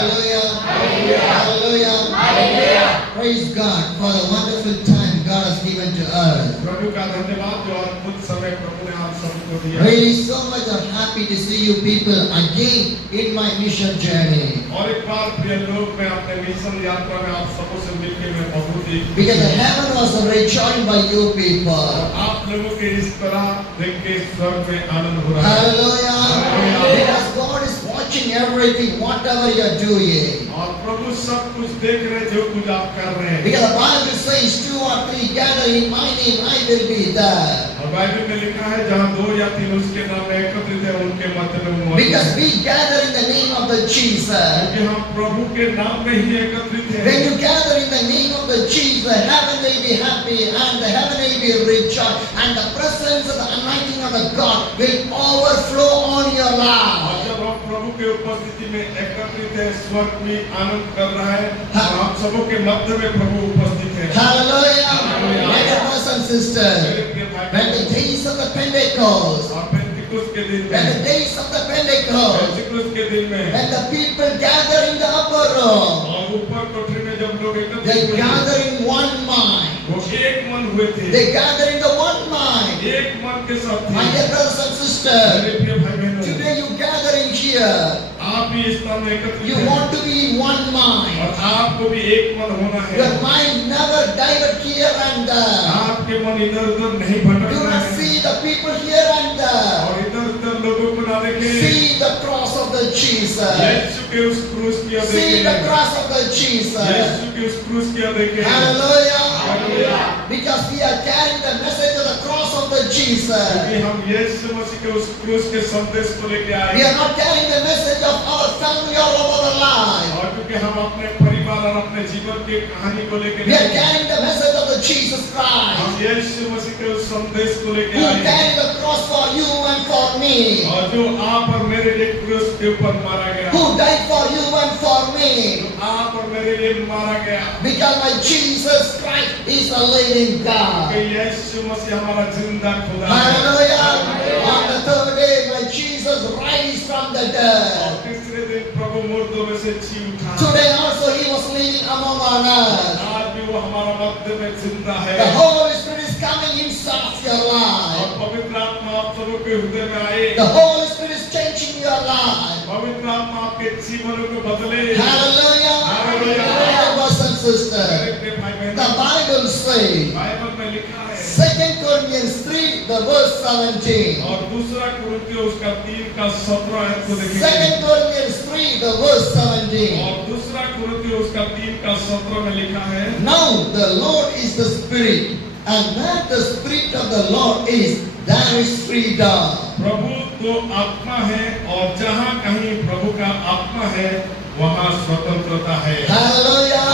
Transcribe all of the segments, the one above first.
Hallelujah. Hallelujah. Hallelujah. Praise God for the wonderful time God has given to us. प्रभु का धन्यवाद जो अद्भुत समय प्रभु ने आप सबको दिया। Really so much I'm happy to see you people again in my mission journey. और एक बार प्रिय लोग मैं अपने मिशन यात्रा में आप सबों से मिलके मैं बहुत ही Because the heaven was rejoiced by you people. आप लोगों के इस तरह देख के स्वर्ग में आनंद हो रहा है। Hallelujah. Because God is watching everything, whatever you are doing. और प्रभु सब कुछ देख रहे जो कुछ आप कर रहे हैं। Because the Bible says 2 or 3 gather in my name, I will be there. और बाइबल में लिखा है जहाँ 2 या 3 उसके नाम में एकत्रित है उनके मध्य में मौजूद है। Because we gather in the name of the Jesus. क्योंकि हम प्रभु के नाम में ही एकत्रित हैं। When you gather in the name of the Jesus, heaven will be happy and the heaven will be rejoiced and the presence of the anointing of the God will overflow on your और life. जब हम प्रभु के उपस्थिति में एकत्रित है स्वर्ग में आनंद कर रहा है और हम सबों के मध्य में प्रभु उपस्थित है। Hallelujah. My dear brothers and sisters, when the days of the Pentecost, और पेंटिकुस के दिन when में the days of the Pentecost, पेंटिकुस के दिन में when the people gather in the upper room, और ऊपर कोठरी में जब लोग they एकत्रित हुए gather in one mind. वो एक मन हुए थे। They gather in the one mind. एक मन के साथ थे। My dear brothers and sisters, मेरे प्रिय भाई बहनों today you gather in here. आप भी इस स्थान में एकत्रित You हैं want to be in one mind. और आपको भी एक मन होना है। Your mind never divert here and there. आपके मन इधर उधर नहीं Do भटकना not है see the people here and there. और इधर उधर लोगों को ना देखें। See the cross of the Jesus. यीशु के उस क्रूस की ओर See the देखें। cross of the Jesus. यीशु के उस क्रूस की ओर देखें। Hallelujah. Hallelujah. Because we are carrying the message of the cross of the Jesus. क्योंकि हम यीशु मसीह के उस क्रूस के संदेश को लेके आए We are not carrying the message of our family all over the life. और क्योंकि हम अपने परिवार और अपने जीवन की कहानी को लेके We are carrying the message of the Jesus Christ, हम यीशु मसीह के उस संदेश को लेके who आए carried the cross for you and for me, और जो आप और मेरे लिए क्रूस के ऊपर मारा गया who died for you and for me, आप और मेरे लिए मारा गया because my Jesus Christ is a living God. कि यीशु मसीह हमारा जिंदा खुदा है Hallelujah. On the third day, my Jesus raised from the और dead. तीसरे दिन प्रभु मुर्दों में से जी उठा Today also he was living among us. आज भी वो हमारा मध्य में जिंदा है The Holy Spirit is coming inside of your और life. पवित्र आत्मा आप सबों के हृदय में आए The Holy Spirit is changing your life. पवित्र आत्मा आपके जीवनों को बदले Hallelujah. Hallelujah. Dear brothers and मेरे sisters, प्रिय भाई बहन the Bible says, बाइबल में लिखा है 2 Corinthians 3, the verse 17. और दूसरा कुरिन्थियों उसका 3 का 17 आयत को 2 देखेंगे Corinthians 3, the verse 17. और दूसरा कुरिन्थियों उसका 3 का 17 में लिखा है Now the Lord is the Spirit, and where the Spirit of the Lord is, there is freedom. प्रभु तो आत्मा है और जहाँ कहीं प्रभु का आत्मा है वहाँ स्वतंत्रता है Hallelujah.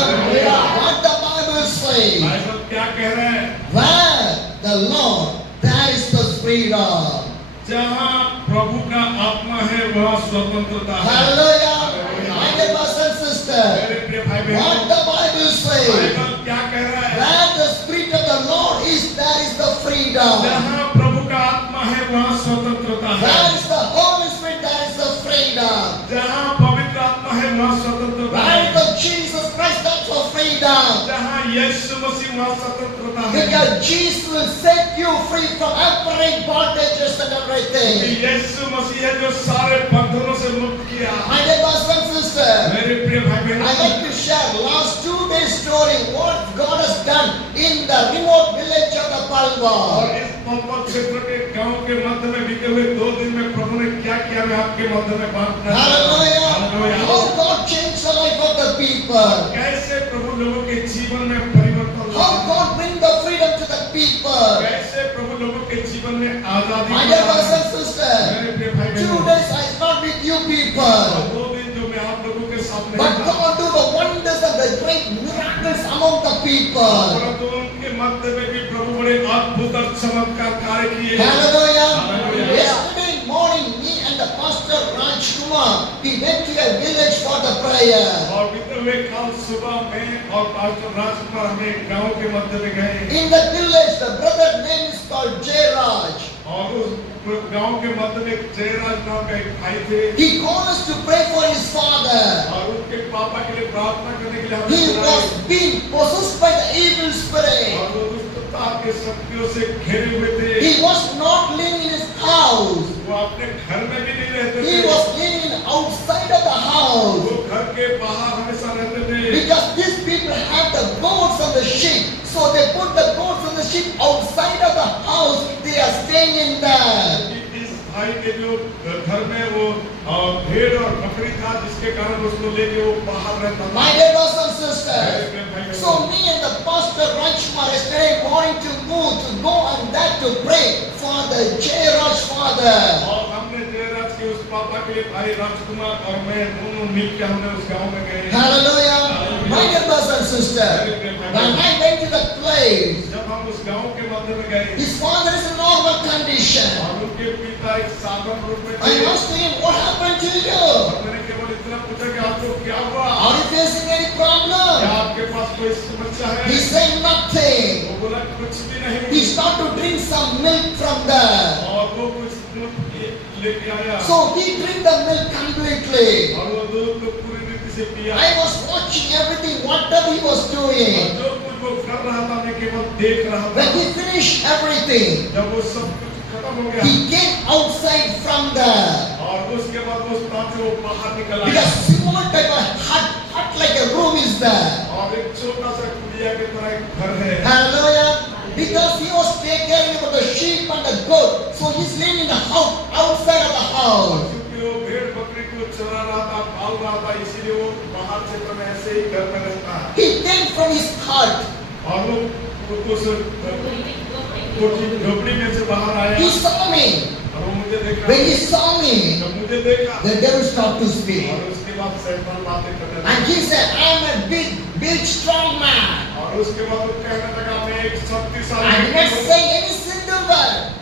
What the Bible says, Bible क्या कह रहा है where the Lord, there is the freedom. जहाँ प्रभु का आत्मा है वहाँ स्वतंत्रता है Hallelujah. My dear brothers and sisters, मेरे प्रिय भाई what बहन the Bible says, बाइबल क्या कह रहा है where the Spirit of the Lord is, there is the freedom. जहाँ प्रभु का आत्मा है वहाँ स्वतंत्रता है Where is the Holy Spirit, there is the freedom. जहाँ पवित्र आत्मा है वहाँ स्वतंत्रता Where है is the Jesus Christ, that's for freedom. जहाँ यीशु मसीह वहाँ स्वतंत्रता है Because Jesus will set you free from every bondages and कि everything. यीशु मसीह है जो सारे बंधनों से मुक्त किया My dear brothers and sisters, मेरे प्रिय भाई I बहन like to share last 2 days story what God has done in the remote village of the और Palwa. इस पर्वत क्षेत्र के गांव के मध्य में बीते हुए 2 दिन में प्रभु ने क्या किया मैं आपके मध्य में बात करना Hallelujah. Hallelujah How God changed the life of the people. कैसे प्रभु लोगों के जीवन में परिवर्तन How लाए God bring the freedom to the people. कैसे प्रभु लोगों के जीवन में आजादी My dear brothers लाए। and sisters, मेरे प्रिय भाई 2 बहनों days I is not with you people. 2 दिन जो मैं आप लोगों के साथ में But God do the wonders and the great miracles among the people. परंतु उनके मध्य में भी प्रभु बड़े अद्भुत और चमत्कार कार्य किए Hallelujah. Hallelujah. Yesterday morning, me and the pastor Raj Kumar, we went to a village for the prayer. और बीते हुए कल सुबह में और पास्टर राजकुमार हमें गांव के मध्य में गए In that village, the brother name is called Jay Raj. और उस गांव के मध्य में जयराज नाम का एक भाई थे He called us to pray for his father. और उनके पापा के लिए प्रार्थना करने के लिए He हमें was बुलाए। being possessed by the evil spirit. और वो दुष्टता के शक्तियों से घिरे हुए थे। He was not living in his house. वो अपने घर में भी नहीं रहते He थे। was living outside of the house. वो घर के बाहर हमेशा रहते थे। Because these people had the goats and the sheep. So they put the goats and the sheep outside of the house. They are staying in there. इस भाई के जो घर में वो भेड़ और बकरी था, जिसके कारण उसको लेके वो बाहर रहता था। My dear brothers and sisters, so me and the pastor Rajkumar yesterday morning to go and that to pray for the Jairaj father. और हमने जयराज के उस पापा के लिए भाई राजकुमार और मैं दोनों मिलकर हमने उस गांव में गए। Hallelujah. My dear brothers and sisters, when I went to the place, जब हम उस गांव के मध्य में गए, his father is in normal condition. और उनके पिता एक साधारण रूप में I थे। asked him, what happened to you? और मैंने केवल इतना पूछा कि आपको क्या हुआ? Are you facing any क्या problem? आपके पास कोई समस्या है? He said nothing. वो बोला कुछ भी नहीं। He started to drink some milk from there. और वो कुछ दूध लेके आया। So he drank the milk completely. और वो दूध को पूरी रीति से पिया। I was watching everything, whatever he was doing. और जो कुछ वो कर रहा था, मैं केवल देख रहा था। When he finished everything, जब वो सब कुछ खत्म हो गया, he came outside from there. और उसके बाद वो स्थान से वो बाहर निकल आया। Because small type of hut like a room is there. और एक छोटा सा कुटिया की तरह एक घर है। Hallelujah. Because he was taking care about the sheep and the goat. So he's living in the house, outside of the house. क्योंकि वो भेड़ बकरी को चरा रहा था, पाल रहा था, इसीलिए वो बाहर क्षेत्र में ऐसे ही घर में रहता है। He came from his hut. और वो उस झोपड़ी में से बाहर आया। He saw me. और वो मुझे देखा। When he saw me, जब मुझे देखा, the devil started to speak. और उसके बाद शैतान बातें करने लगा। And he said, I am a big, strong man. और उसके बाद वो कहने लगा, मैं एक शक्तिशाली I did not हूँ। say any single word.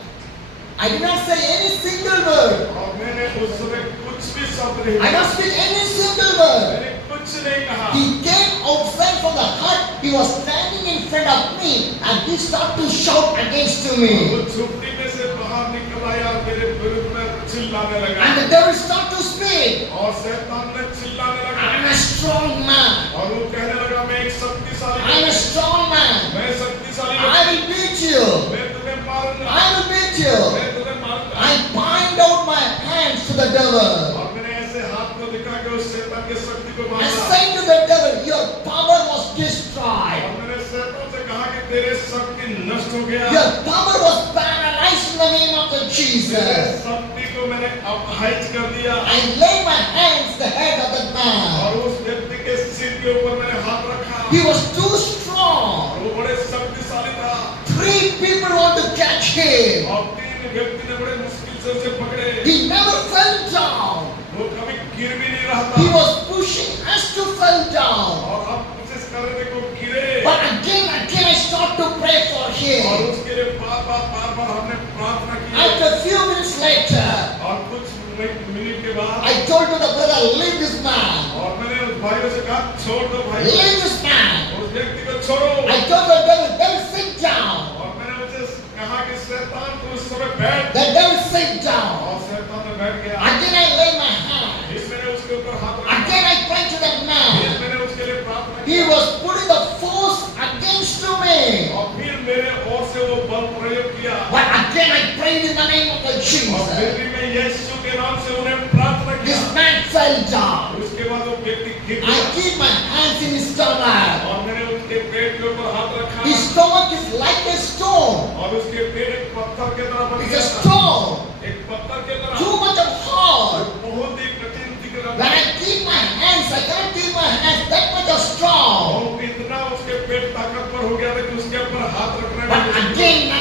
I did not say any single word. और मैंने उस समय कुछ भी शब्द नहीं I did not speak any single word. मैंने कुछ नहीं कहा। He came outside from the hut. He was standing in front of me and he started to shout against वो me. झोपड़ी में से बाहर निकल आया और मेरे विरुद्ध में चिल्लाने लगा। And the devil started to speak. और शैतान ने चिल्लाने लगा। I am a strong man. और वो कहने लगा, मैं एक शक्तिशाली I am a strong man. मैं शक्तिशाली I will beat you. मैं तुम्हें मारूंगा। I will beat you. मैं तुम्हें मारूंगा। I bind out my hands to the devil. और मैंने ऐसे हाथ को दिखा के उस शैतान के शक्ति को I मारा। said to the devil, your power was destroyed. और मैंने शैतान से कहा कि तेरे शक्ति नष्ट हो गया। Your power was paralyzed in the name of the तेरे Jesus. शक्ति को मैंने अपहाइज कर दिया। I lay my hands the head of the man. और उस व्यक्ति के सिर के ऊपर मैंने हाथ रखा। He was too strong. और वो बड़े शक्तिशाली था। 3 people want to catch him. और 3 व्यक्ति ने बड़े मुश्किल से उसे पकड़े। He never fell down. वो कभी गिर भी नहीं रहा था। He was pushing us to fall down. और अब कोशिश कर रहे थे कि वो गिरे। But again I start to pray for और him. उसके लिए बार बार हमने प्रार्थना की। After a few minutes later, और कुछ मिनट के बाद I told to the brother, leave this man. और मैंने उस भाइयों से कहा, छोड़ दो भाई। Leave this man. उस व्यक्ति को छोड़ो। I told the devil, sit down. और मैंने उसे कहा कि शैतान तू उस समय बैठ। The devil sit down. और शैतान ने बैठ गया। Again I lay my hand. फिर मैंने उसके ऊपर हाथ रखा। Again I prayed to that फिर man. मैंने उसके लिए प्रार्थना He की। was putting the force against me. और फिर मेरे ओर से वो बल प्रयोग किया। But again I prayed in the name of the और फिर Jesus. भी मैं यीशु के नाम से उन्हें प्रार्थना किया। This man fell down. उसके बाद वो व्यक्ति गिर I गया। keep my hands in his stomach. और मैंने उसके पेट के ऊपर हाथ रखा। His stomach is like a stone. और उसके पेट एक पत्थर के तरह बन It's गया a था। stone. एक पत्थर के तरह। Too much of hard. बहुत ही कठिन दिख रहा When था। I keep my hands, I can't keep my hands that much of strong. और इतना उसके पेट ताकतवर हो गया था कि उसके ऊपर हाथ रखने में But मुश्किल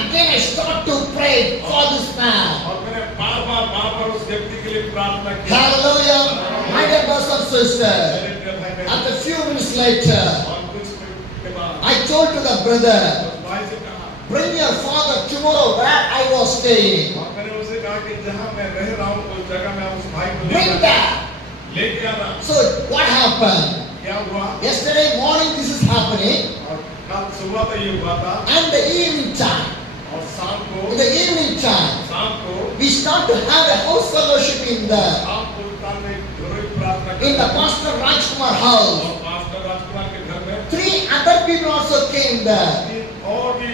again I start to pray for this man. और मैंने बार बार उस व्यक्ति के लिए प्रार्थना की। Hallelujah. My dear brothers and sisters. मेरे प्रिय भाई बहन, After a few minutes later, और कुछ मिनट के बाद I told to the brother, उस भाई से कहा। bring your father tomorrow where I was staying. और मैंने उसे कहा कि जहाँ मैं रह रहा हूँ उस जगह में उस भाई को Bring that. लेके आना। So what happened? क्या हुआ? Yesterday morning this is happening, और कल सुबह तो ये हुआ था। and the evening time. और शाम को In the evening time, शाम को we start to have a house fellowship in there. शाम को स्थान में घरों की प्रार्थना in the Pastor Rajkumar house. और पास्टर राजकुमार के घर में 3 other people also came there. 3 और भी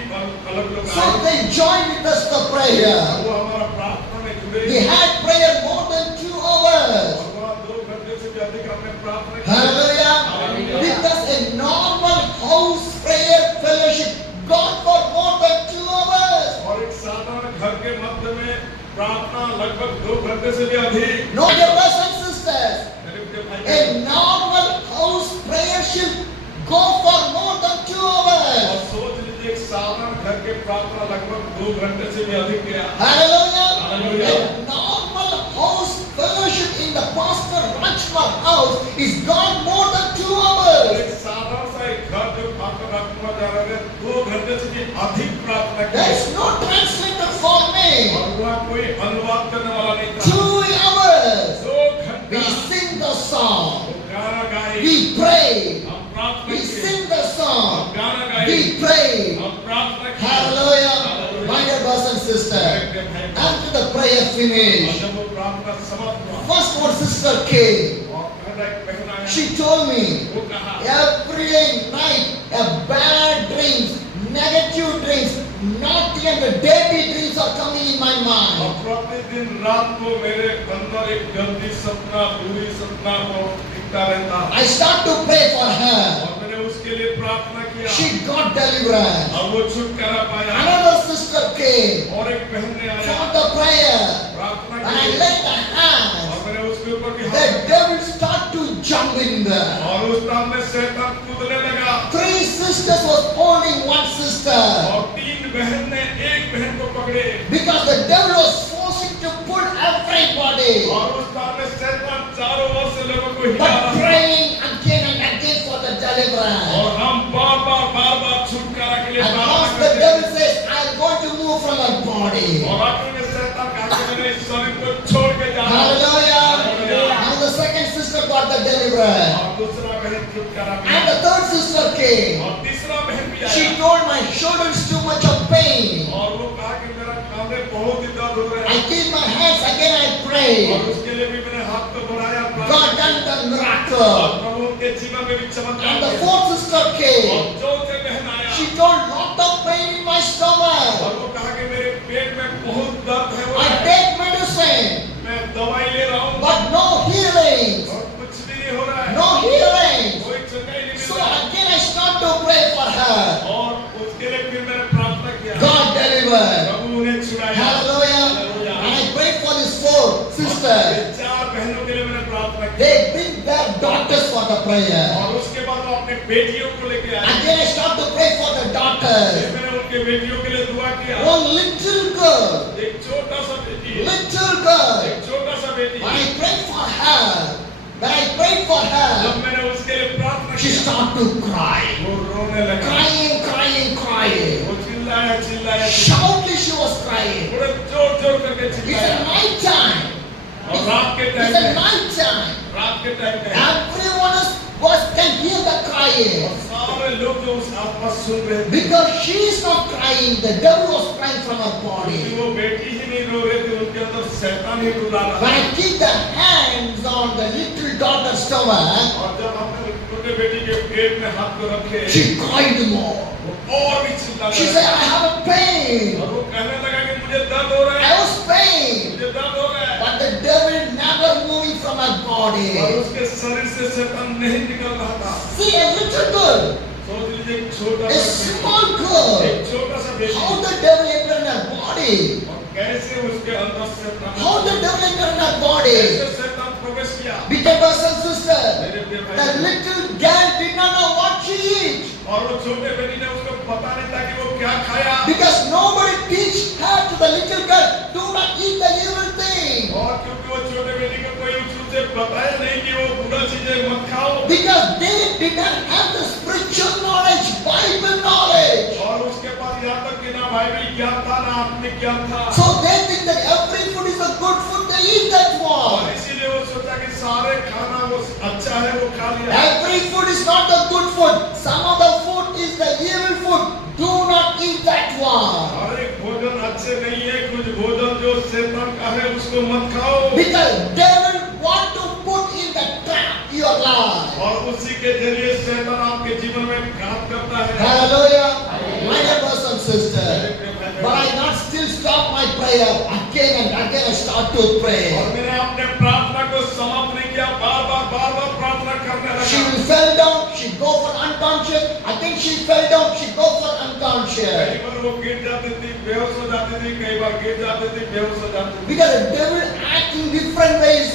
अलग लोग So आए। they joined with us the prayer. वो हमारा प्रार्थना में जुड़े। We had prayer more than 2 hours. और वहाँ 2 घंटे से भी अधिक हमने प्रार्थना की। Hallelujah. Hallelujah. Because a normal house prayer fellowship gone for more than 2 hours. और एक साधारण घर के मध्य में प्रार्थना लगभग 2 घंटे से भी अधिक। No, dear brothers and sisters. मेरे प्रिय भाई A normal house prayer should go for more than 2 और hours. सोच लीजिए एक साधारण घर के प्रार्थना लगभग 2 घंटे से भी अधिक गया। Hallelujah. Hallelujah. A normal house fellowship in the Pastor Rajkumar house is gone more than 2 hours. एक साधारण सा एक घर जो पास्टर राजकुमार जा रहे हैं 2 घंटे से भी अधिक प्रार्थना की। There is no translator for me. और वहाँ कोई अनुवाद करने वाला नहीं था। 2 hours. 2 We घंटा sing the song. वो गाना गाए। We pray. हम प्रार्थना We किए। sing the हम song. गाना गाए। We pray. हम प्रार्थना किए। Hallelujah. Hallelujah. My dear brothers and sisters. मेरे भाई After the prayer और finished, जब वो प्रार्थना समाप्त हुआ first one sister came. और पहला एक बहन आया। She told me, वो कहा every night a bad dreams, negative dreams, naughty and dirty dreams are coming in my और mind. प्रतिदिन रात को मेरे अंदर एक गंदी सपना बुरी सपना वो दिखता रहता। I start to pray for her. और मैंने उसके लिए प्रार्थना किया। She got deliverance. और वो छुटकारा पाया। Another sister came और एक बहन ने for आया the prayer. प्रार्थना And I की laid the hands. और मैंने उसके ऊपर भी The हाथ devil start to jump in there. और उस टाइम में शैतान कूदने लगा। 3 sisters was holding one sister. और 3 बहन ने एक बहन को पकड़े। Because the devil was forcing to pull everybody. और उस टाइम में शैतान चारों ओर से लोगों को हिला But रहा था। praying again and again for the deliverance. और हम बार-बार छुटकारा के लिए And प्रार्थना once the करते devil says, I'm going to move from her body. और आखिर में शैतान कहा कि मैंने इस शरीर को छोड़ के जाना। Hallelujah. Hallelujah. Now the second sister got the deliverance. और दूसरा बहन छुटकारा And मिला। the third sister came. और तीसरा बहन भी She आया। told my shoulder is too much of pain. और वो कहा कि मेरा कांधे बहुत ही दर्द हो रहे I हैं। keep my hands again, I और pray. उसके लिए भी मैंने हाथ को बढ़ाया। God done the और miracle. प्रभु के जीवन में भी चमत्कार And the किया। fourth sister और came. चौथे बहन आया। She told lot of pain in my और stomach. वो कहा कि मेरे पेट में बहुत दर्द है। वो I take medicine, मैं दवाई ले रहा हूँ but no healing. और कुछ भी नहीं हो रहा है। No healing. कोई चंगाई नहीं So मिल रहा है। again I start to pray for her. और उसके लिए फिर मैंने प्रार्थना किया। God delivered. प्रभु उन्हें छुड़ाया। Hallelujah. Hallelujah. And I prayed for these 4 sisters. ये 4 बहनों के लिए मैंने प्रार्थना की। They bring their daughters for the prayer. और उसके बाद वो अपने बेटियों को लेके आए। Again I start to pray for the फिर daughters. मैंने उनके बेटियों के लिए दुआ किया। One little girl. एक छोटा सा बेटी, Little girl. एक छोटा सा बेटी। When I prayed for her, when I prayed for जब her, मैंने उसके लिए प्रार्थना she की, started to cry. वो रोने लगा। Crying, crying, crying. वो चिल्लाया चिल्लाया। Shoutly she was crying. बड़े जोर जोर करके It's चिल्लाया। a night time. और रात के It's टाइम a में, night time. रात के टाइम में Everyone can hear the crying. और सारे लोग जो उस आत्मा सुन रहे थे, Because she is not crying, the devil was crying from her क्योंकि body. वो बेटी ही नहीं रो रही थी, उनके अंदर शैतान ही रुला रहा When था। I keep the hands on the little daughter's stomach, और जब हमने छोटे बेटी के पेट में हाथ को रखे, she cried more. वो और भी चिल्लाने She लगा। said, I have a pain. और वो कहने लगा कि मुझे दर्द हो रहा I है, was pain. मुझे दर्द हो रहा है। But the devil never moving from her और body. उसके शरीर से शैतान नहीं निकल रहा था। See, a little girl, सोच लीजिए एक छोटा a सा small girl, एक छोटा सा बेटी, how the devil entered in her body. और कैसे उसके अंदर शैतान How the devil entered in her body. कैसे शैतान प्रवेश किया। Because brothers and sisters, मेरे प्रिय the भाई, little girl did not know what she ate. और वो छोटे बेटी ने उसको पता नहीं था कि वो क्या खाया। Because nobody teach her to the little girl, do not eat the evil thing. और क्योंकि वो छोटे बेटी को कोई उससे बताया नहीं कि वो बुरा चीजें मत खाओ। Because they did not have the spiritual knowledge, Bible knowledge. और उसके पास यहाँ तक कि ना बाइबल ज्ञान था ना आत्मिक ज्ञान था। So they think that every food is a good food, they eat that और one. इसीलिए वो सोचा कि सारे खाना वो अच्छा है वो खा लिया। Every food is not the good food. Some of the food is the evil food. Do not eat that one. हर एक भोजन अच्छे नहीं है, कुछ भोजन जो शैतान का है उसको मत खाओ। Because devil want to put in the trap. life. और उसी के जरिए शैतान आपके जीवन में घात करता है। Hallelujah. My dear brothers and sisters. But I not still stop my prayer. Again and again I start to और pray. मैंने अपने प्रार्थना को समाप्त नहीं किया, बार बार प्रार्थना करने She लगा। will fell down, she go for unconscious. Again she fell down, she go for कई unconscious. बार वो गिर जाती थी, बेहोश हो जाती थी, कई बार गिर जाती थी, बेहोश हो जाती थी। Because the devil act in different ways.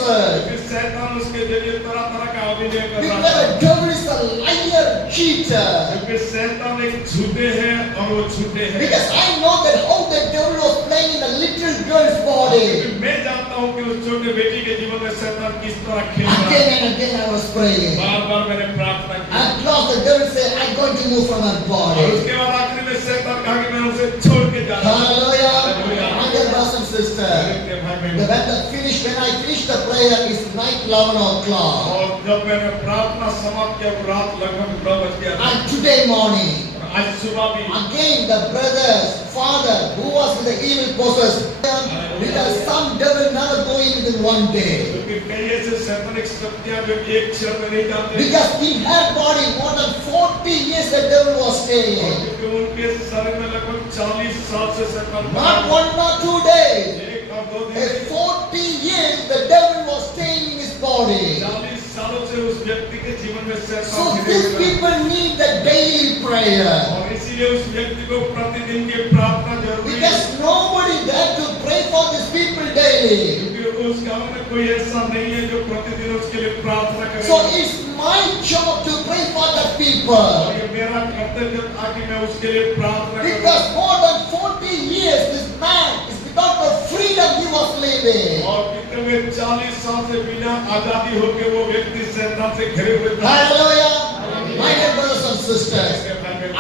फिर शैतान उसके जरिए तरह का अभिनय कर रहा Because था। the devil is a liar, cheater. क्योंकि शैतान एक झूठे हैं और वो झूठे हैं। Because I know that how the devil was playing in a little girl's body. क्योंकि मैं जानता हूँ कि उस छोटे बेटी के जीवन में शैतान किस तरह खेल रहा है। Again and again I was praying. बार मैंने प्रार्थना की। At last the devil said, I'm going to move from her और body. उसके बाद आखिरी में शैतान कहा कि मैं उसे छोड़ के जा रहा हूँ। Hallelujah. My dear brothers and sisters. When I finished the prayer, it's night 11 o'clock. और जब मैंने प्रार्थना समाप्त किया, रात लगभग 9 बज गया था। And today morning, आज सुबह भी again the brother's father who was with the evil possessed, because some devil never go in within one day. क्योंकि कई ऐसे शैतानिक शक्तियां जो एक क्षण में नहीं जाते। Because in her body more than 40 years the devil was staying. क्योंकि उनके शरीर में लगभग 40 साल से शैतान Not 1 or 2 days. एक और दो A दिन 40 years the devil was staying in his body. 40 सालों से उस व्यक्ति के जीवन में So शैतान घिरे these हुए हैं। people need the daily prayer. और इसीलिए उस व्यक्ति को प्रतिदिन की प्रार्थना जरूरी है। Because nobody there to pray for these people daily. क्योंकि उस गांव में कोई ऐसा नहीं है जो प्रतिदिन उसके लिए प्रार्थना करे। So it's my job to pray for the people. और ये मेरा कर्तव्य था कि मैं उसके लिए प्रार्थना करूं। Because more than 40 years this man is without the freedom he was living. और कितने हुए 40 साल से बिना आजादी होके वो व्यक्ति शैतान से घिरे हुए था। Hallelujah. My dear brothers and sisters.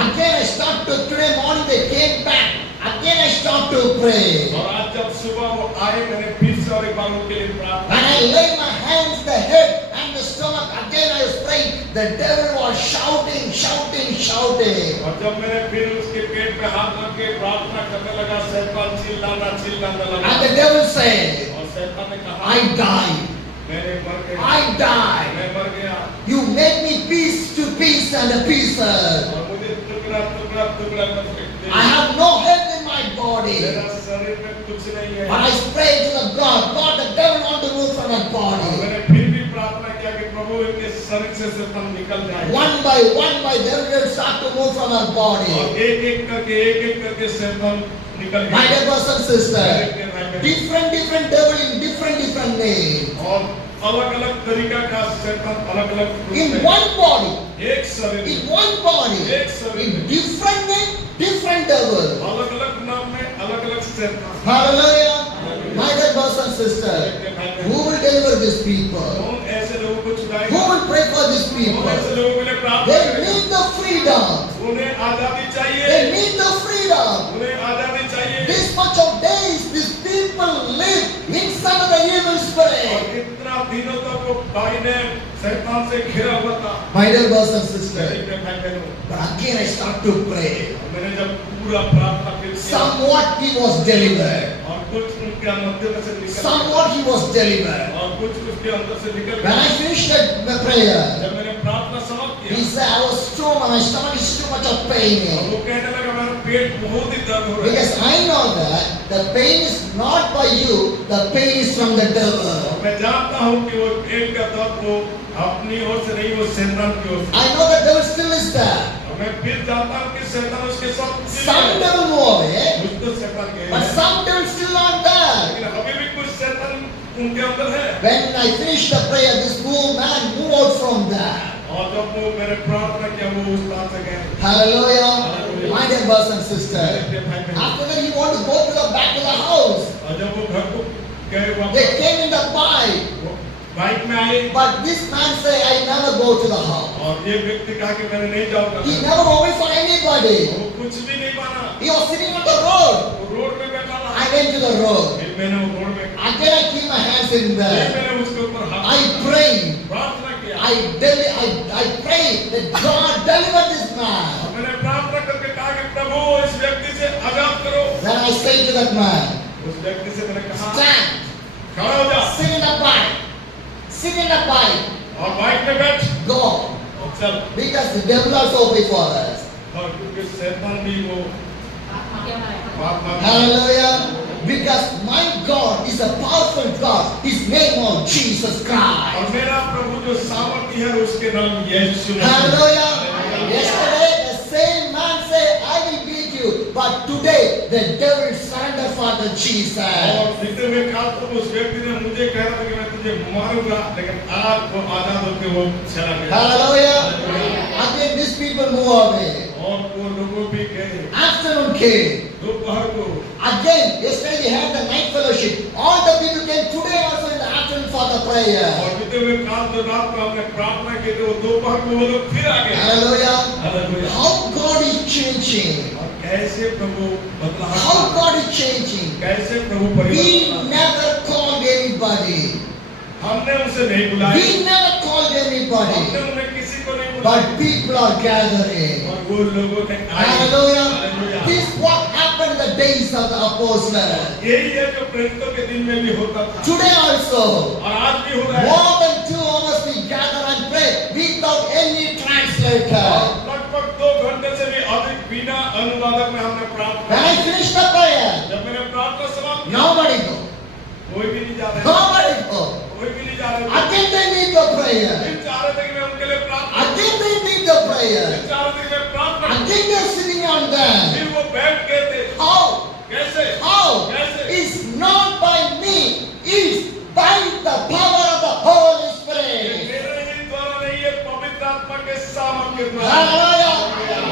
Again I start to, today morning they came back. Again I start to pray. और आज जब सुबह वो आए, मैंने फिर से और एक बार उनके लिए प्रार्थना When I lay my hands the head and the stomach, again I was praying. The devil was shouting, shouting, shouting. और जब मैंने फिर उसके पेट पे हाथ रख के प्रार्थना करने लगा, शैतान चिल्लाना लगा। And the devil said, और शैतान ने कहा, I died. मैंने मर गया। I died. मैं मर गया। You made me piece to piece and a pieces. और मुझे टुकड़ा कर दे। I have no health in my body. मेरा शरीर में कुछ नहीं है। But I prayed to the God, the devil want to move from my और body. मैंने फिर भी प्रार्थना किया कि प्रभु इनके शरीर से शैतान निकल जाए। One by the devil will start to move from our body. और एक करके शैतान निकल My गया। dear brothers and sisters, different devil in different names. और अलग-अलग तरीका का शैतान अलग-अलग In one body, एक शरीर in one body, in different name, different devil. अलग-अलग नाम में अलग-अलग शैतान। Hallelujah. My dear brothers and sisters, who will deliver these people? कौन ऐसे लोगों को छुड़ाएगा? Who will pray for these कौन people? ऐसे लोगों के लिए प्रार्थना They करेगा? need the freedom. उन्हें आजादी चाहिए। They need the freedom. उन्हें आजादी चाहिए। This much of days, these people live inside of the evil और spirit. कितना दिनों तक वो भाई ने शैतान से घिरा हुआ था। My dear brothers and sisters, मेरे भाई बहनों, but again I start to pray. मैंने जब पूरा प्रार्थना फिर किया, Somewhat he was delivered. और कुछ उनके अंदर में से निकल Somewhat he was delivered. और कुछ उसके अंदर से निकल When I finished the prayer, जब मैंने प्रार्थना समाप्त he किया, said, I was too, my stomach is too much of और pain. वो कहने लगा मेरा पेट बहुत ही दर्द हो रहा है। Because I know that the pain is not by you, the pain is from the devil. मैं जानता हूँ कि वो पेट का दर्द वो अपनी ओर से नहीं, वो शैतान की ओर से। I know the devil still is there. और मैं फिर जानता हूँ कि शैतान उसके साथ Some devil move away, कुछ तो शैतान के but हैं। some devil still not there. लेकिन अभी भी कुछ शैतान उनके अंदर है। When I finished the prayer, this poor man moved out from there. और जब वो मैंने प्रार्थना किया, वो उस स्थान से गए। Hallelujah. My dear brothers and sisters. After that, he wanted to go to the back of the house. और जब वो घर को गए They वापस, came in the bike. वो बाइक में आए But this man said, I never go to the house. और ये व्यक्ति कहा कि मैंने नहीं जाऊंगा। He never waited for anybody. वो कुछ भी नहीं माना। He was sitting on the road. वो रोड पे बैठा रहा। I went to the road. फिर मैंने वो रोड में Again, I keep my hands in फिर there. मैंने उसके ऊपर हाथ I prayed. प्रार्थना किया। I prayed that God deliver this man. और मैंने प्रार्थना करके कहा कि प्रभु इस व्यक्ति से आजाद करो। Then I said to that man, उस व्यक्ति से मैंने कहा stand, खड़ा हो जा। sit in the bike, sit in the bike. और बाइक में बैठ Go. और चल। Because the devil also before us. और क्योंकि शैतान भी वो बात मानता है। Hallelujah. Because my God is a powerful God. His name of Jesus और Christ. मेरा प्रभु जो सामर्थी है उसके नाम यीशु मसीह। Hallelujah. Yesterday the same man said, I will beat you. But today the devil surrendered for the Jesus. और बीते हुए काल तक उस व्यक्ति ने मुझे कह रहा था कि मैं तुझे मारूंगा, लेकिन आज वो आजाद होकर वो चला गया। Hallelujah. Again these people move away. और वो लोगों भी गए। Afternoon came. दोपहर को Again, yesterday we had the night fellowship. All the people came today also in the afternoon for the prayer. और बीते हुए काल तो रात को हमने प्रार्थना की तो दोपहर को वो लोग फिर आ गए। Hallelujah. Hallelujah. How God is changing. और कैसे प्रभु बदला है। How God is changing. कैसे प्रभु We परिवर्तन। never called anybody. हमने उसे नहीं बुलाया। We never called anybody. हमने उन्हें किसी को नहीं बुलाया। But people are gathering. और वो लोगों ने आए। Hallelujah. Hallelujah. This what happened in the days of the apostles. यही है जो प्रेरितों के दिन में भी होता था। Today also. और आज भी हो रहा है। More than 2 hours we gather and pray without any translator. लगभग 2 घंटे से भी अधिक बिना अनुवादक में हमने प्रार्थना When I की। finish the prayer, जब मैंने प्रार्थना समाप्त की, nobody go. कोई भी नहीं जा रहा है। Nobody go. कोई भी नहीं जा रहा है। Again they need the prayer. फिर चाह रहे थे कि मैं उनके लिए प्रार्थना Again they need the prayer. फिर चाह रहे थे कि मैं प्रार्थना Again they're sitting on them. फिर वो बैठ गए थे। How? कैसे? How? कैसे? It's not by me. It's by the power of the Holy Spirit. मेरे ही द्वारा नहीं, ये पवित्र आत्मा के सामर्थ्य के द्वारा। Hallelujah.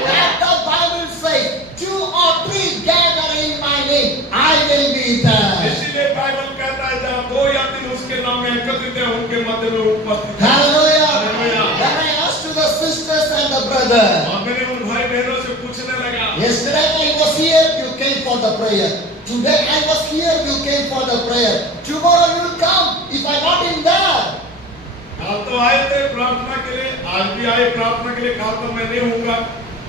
That the Bible says, 2 or 3 gather in my name, I will be there. इसीलिए बाइबल कहता है जहाँ 2 या 3 उसके नाम में एकत्रित है उनके मध्य में उपस्थित है। Hallelujah. Hallelujah. Then I asked to the sisters and the brother. और मैंने उन भाई बहनों से पूछने लगा। Yesterday I was here, you came for the prayer. Today I was here, you came for the prayer. Tomorrow you will come if I not in there. कल तो आए थे प्रार्थना के लिए, आज भी आए प्रार्थना के लिए, कल तो मैं नहीं हूँगा,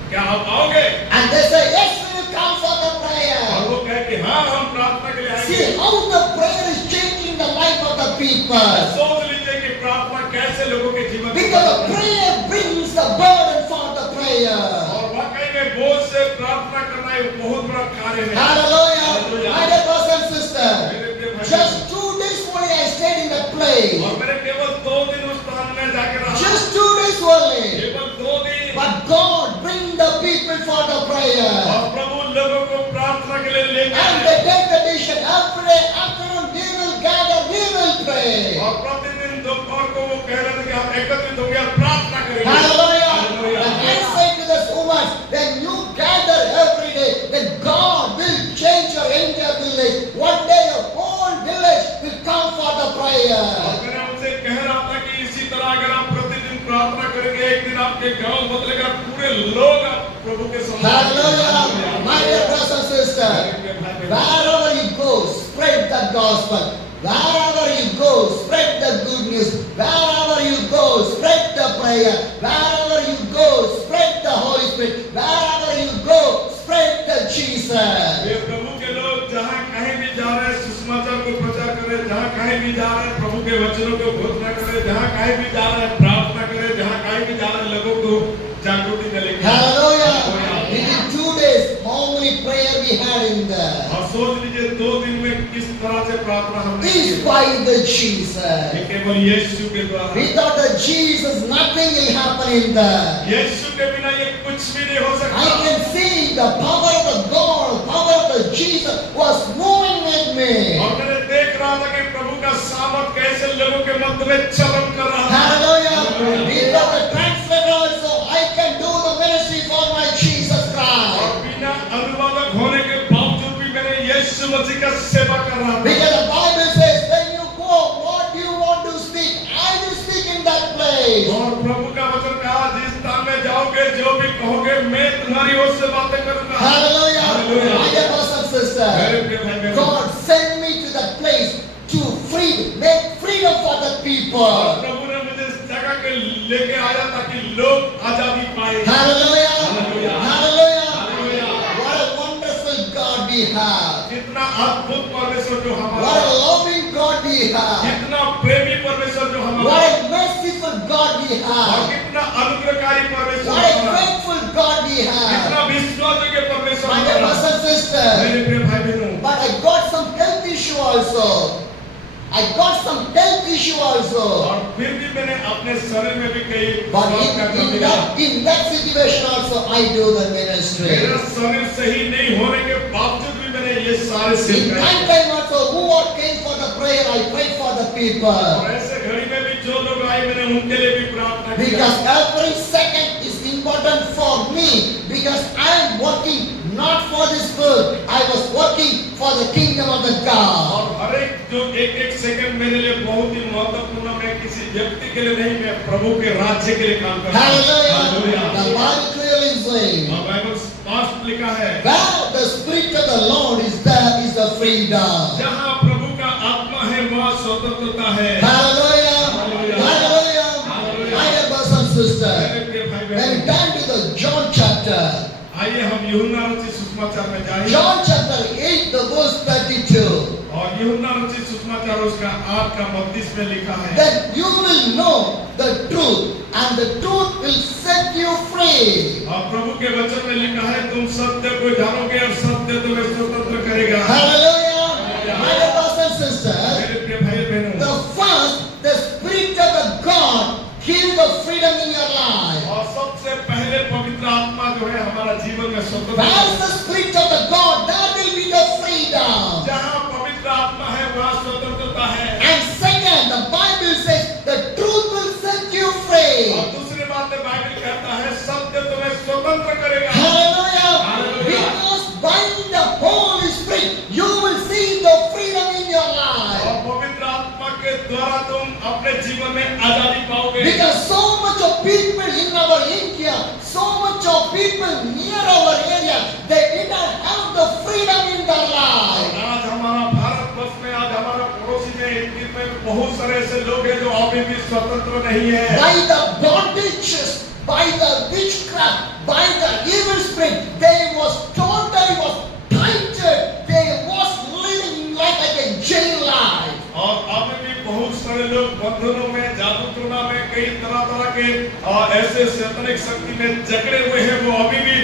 क्या आप आओगे? And they say, yes, we will come for the और prayer. वो कहे कि हाँ हम प्रार्थना के लिए आएंगे। See how the prayer is changing the life of the people. सोच लीजिए कि प्रार्थना कैसे लोगों के जीवन में Because the बदलती है। prayer brings the burden for the prayer. और वाकई में बोझ से प्रार्थना करना एक बहुत बड़ा कार्य है। Hallelujah. Hallelujah. My dear brothers and sisters, मेरे प्रिय भाई just 2 days only I stayed in that place. और मैंने केवल 2 दिन उस स्थान में जाके रहा। Just 2 days only. केवल 2 दिन। But God bring the people for the prayer. और प्रभु लोगों को प्रार्थना के लिए लेकर And आए। they take the decision. Every day, afternoon, we will gather, we will pray. और प्रतिदिन दोपहर को वो कह रहे थे कि आप एकत्रित होंगे और प्रार्थना करेंगे। Hallelujah. Hallelujah. And I say to this woman, when you gather every day, then God will change your entire village. One day your whole village will come for the और prayer. मैंने उनसे कह रहा था कि इसी तरह अगर आप प्रतिदिन प्रार्थना करेंगे, एक दिन आपके गांव बदलेगा, पूरे लोग आप प्रभु के सम्मान Hallelujah. My dear brothers and sisters, wherever you go, spread the gospel. Wherever you go, spread the good news. Wherever you go, spread the prayer. Wherever you go, spread the Holy Spirit. Wherever you go, spread the Jesus. ये प्रभु के लोग जहाँ कहीं भी जा रहे हैं सुसमाचार को प्रचार करें, जहाँ कहीं भी जा रहे हैं प्रभु के वचनों को घोषणा करें, जहाँ कहीं भी जा रहे हैं प्रार्थना करें, जहाँ कहीं भी जा रहे हैं लोगों को जागृति मिलेगी। Hallelujah. Within 2 days, how many prayer we had in there? और सोच लीजिए 2 दिन में किस तरह से प्रार्थना हमने की। Is by the Jesus. ये केवल यीशु के द्वारा। Without the Jesus, nothing will happen in there. यीशु के बिना ये कुछ भी नहीं हो I सकता। can see the power of the God, power of the Jesus was moving with me. और मैंने देख रहा था कि प्रभु का सामर्थ कैसे लोगों के मध्य में चलन कर रहा था। Hallelujah. Without the translator also, I can do the ministry for my Jesus और Christ. बिना अनुवादक होने के बावजूद भी मैंने यीशु मसीह का सेवा कर रहा था। Because the Bible says, when you go, what do you want to speak? I will speak in that place. और प्रभु का वचन कहा, जिस स्थान में जाओगे जो भी कहोगे मैं तुम्हारी ओर से बातें करूंगा। Hallelujah. Hallelujah. My dear brothers and मेरे sisters, प्रिय भाई बहनों, God sent me to that place to make freedom for the और people. प्रभु ने मुझे इस जगह के लेके आया ताकि लोग आजादी पाए। Hallelujah. Hallelujah. Hallelujah. Hallelujah. What a wonderful God we have. कितना अद्भुत परमेश्वर जो What हमारा, a loving God we have. कितना प्रेमी परमेश्वर जो What हमारा, a merciful have. कितना अनुग्रहकारी परमेश्वर What a हमारा, faithful God we have. कितना विश्वासयोग्य परमेश्वर My dear हमारा। brothers and sisters, मेरे प्रिय भाई बहनों, but I got some health issue also. I got some health issue also. और फिर भी मैंने अपने शरीर में भी कई But स्वास्थ्य का कमी रहा। in that situation also I do the ministry. मेरा शरीर सही नहीं होने के बावजूद भी मैंने ये सारे In सेव that करे। time also, who all came for the prayer, I prayed for the people. और ऐसे घड़ी में भी जो लोग आए मैंने उनके लिए भी प्रार्थना किया। Because every second is important for me. Because I am working not for this world. I was working for the kingdom of the God. और हर एक जो एक एक सेकंड मेरे लिए बहुत ही महत्वपूर्ण, मैं किसी व्यक्ति के लिए नहीं, मैं प्रभु के राज्य के लिए काम कर रहा हूँ। Hallelujah. The Bible clearly says, और बाइबल स्पष्ट लिखा है, where the Spirit of the Lord is, there is the freedom. जहाँ प्रभु का आत्मा है वहाँ स्वतंत्रता है। Hallelujah. Hallelujah. Hallelujah. Hallelujah. My dear brothers and sisters, मेरे प्रिय भाई when we बहनों, turn to the John chapter, आइए हम यूहन्ना रचित सुसमाचार में जाएं। John chapter 8, the verse 32. और यूहन्ना रचित सुसमाचार उसका 8 का 32 में लिखा है, Then you will know the truth, and the truth will set you free. और प्रभु के वचन में लिखा है, तुम सत्य को जानोगे और सत्य तुम्हें स्वतंत्र करेगा। Hallelujah. My dear brothers and sisters, मेरे प्रिय भाई बहनों, the first, the Spirit of the God give the freedom in your life. और सबसे पहले पवित्र आत्मा जो है हमारा जीवन में स्वतंत्र। Where is the Spirit of the God, there will be the freedom. जहाँ पवित्र आत्मा है वहाँ स्वतंत्रता है। And second, the Bible says the truth will set you free. और दूसरी बात है, बाइबल कहता है सत्य तुम्हें स्वतंत्र करेगा। Hallelujah. Hallelujah. Because by the Holy Spirit, you will see the freedom in your life. और पवित्र आत्मा के द्वारा तुम अपने जीवन में आजादी पाओगे। Because so much of people in our India, so much of people near our area, they did not have the freedom in their life. आज हमारा भारतवर्ष में, आज हमारा पड़ोसी में, इनके में बहुत सारे ऐसे लोग हैं जो अभी भी स्वतंत्र नहीं है। By the bondages, by the witchcraft, by the evil spirit, they was totally was tighted. They was living like a jail life. और अभी भी बहुत सारे लोग बंधनों में, जादू टोना में, कई तरह के ऐसे शैतानिक शक्ति में जकड़े हुए हैं। वो अभी भी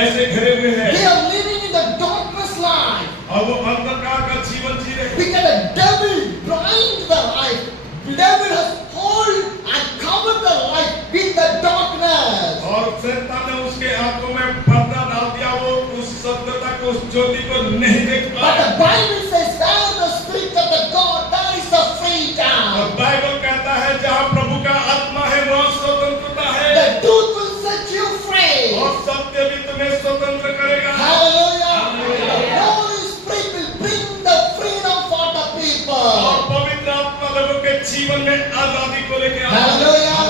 ऐसे घिरे हुए हैं They are living in the darkness life. और वो अंधकार का जीवन जी रहे हैं। Because the devil blinds the life. The devil has hold and covered the life with the darkness. और शैतान ने उसके आंखों में पर्दा डाल दिया, वो उस सत्यता को, उस ज्योति को नहीं देख But पाया। the Bible says, where the Spirit of the God, there is the और freedom. बाइबल कहता है जहाँ प्रभु का आत्मा है वहाँ स्वतंत्रता है। The truth will set you free. और सत्य भी तुम्हें स्वतंत्र करेगा। Hallelujah. Hallelujah. The Holy Spirit will bring the freedom for the और people. पवित्र आत्मा लोगों के जीवन में आजादी को लेके आता है। Hallelujah.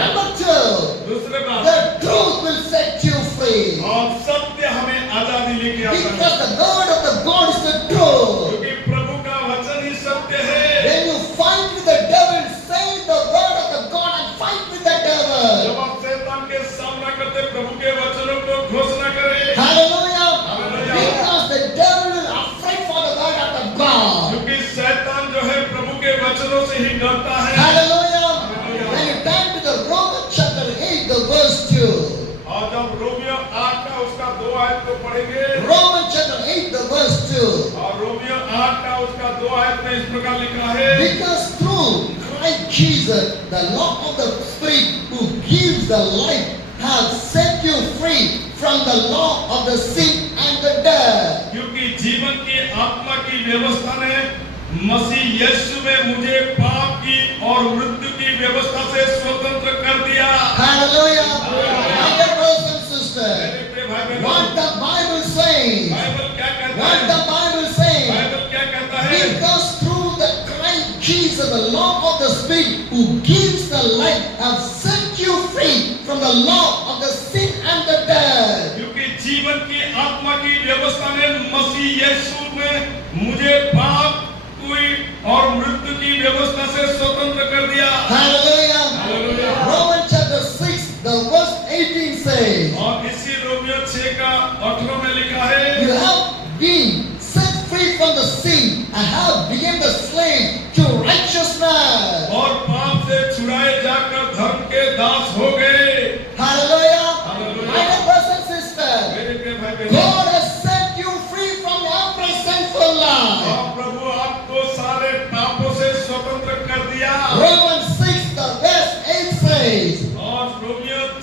Number two, दूसरे बात, the truth will set you free. और सत्य हमें आजादी लेके आता है, Because the word of the God is the truth. क्योंकि प्रभु का वचन ही सत्य है। When you fight with the devil, say the word of the God and fight with the devil. जब आप शैतान के सामना करते, प्रभु के वचनों को घोषणा करें, Hallelujah. Hallelujah. Because the devil is afraid for the word of the God. क्योंकि शैतान जो है प्रभु के वचनों से ही डरता है। Hallelujah. Hallelujah. When you turn to the Romans chapter 8, the verse 2. और जब रोमियो 8 का उसका 2 आयत को पढ़ेंगे, Romans chapter 8, the verse 2. और रोमियो 8 का उसका 2 आयत में इस प्रकार लिखा है, Because through Christ Jesus, the law of the Spirit who gives the life, has set you free from the law of the sin and the death. क्योंकि जीवन की आत्मा की व्यवस्था ने मसीह यीशु में मुझे पाप की और मृत्यु की व्यवस्था से स्वतंत्र कर दिया। Hallelujah. My dear brothers and sisters, मेरे प्रिय भाई बहनों, what the Bible says, Bible क्या कहता what है? the Bible says, बाइबल क्या कहता है? because through the Christ Jesus, the law of the Spirit who gives the life, have set you free from the law of the sin and the death. क्योंकि जीवन की आत्मा की व्यवस्था ने मसीह यीशु में मुझे पाप की और मृत्यु की व्यवस्था से स्वतंत्र कर दिया। Hallelujah. Hallelujah. Romans chapter 6, the verse 18 says, और इसी रोमियो 6 का 18 में लिखा है, you have been set free from the sin and have become the slave to righteousness. और पाप से छुड़ाए जाकर धर्म के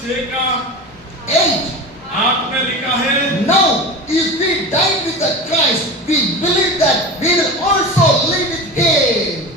6 का 8. 8 में लिखा है, Now, if we died with the Christ, we believe that we will also live with Him.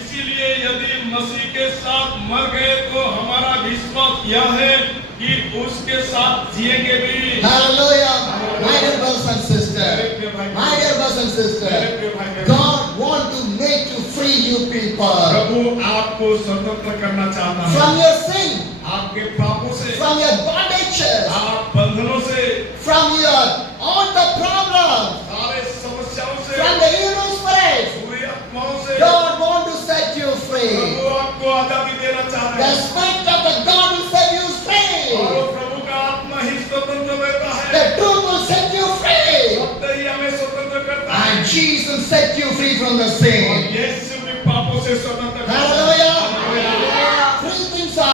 इसीलिए यदि मसीह के साथ मर गए तो हमारा विश्वास यह है कि उसके साथ जिएंगे भी। Hallelujah. My dear brothers and sisters, my dear brothers and sisters, God wants to make you free, you people, प्रभु आपको स्वतंत्र करना चाहता है from your sin, आपके पापों से, from your bondages, आप बंधनों से, from your all the problems, सारे समस्याओं से, from the evil spirits. बुरी आत्माओं से। God wants to set you free. प्रभु आपको आजादी देना चाह The रहे हैं Spirit of the God will set you और free. वो प्रभु का आत्मा ही स्वतंत्र देता है। The truth will set you free. सत्य ही हमें स्वतंत्र करता है And Jesus set you free from the और sin. यीशु भी पापों से स्वतंत्र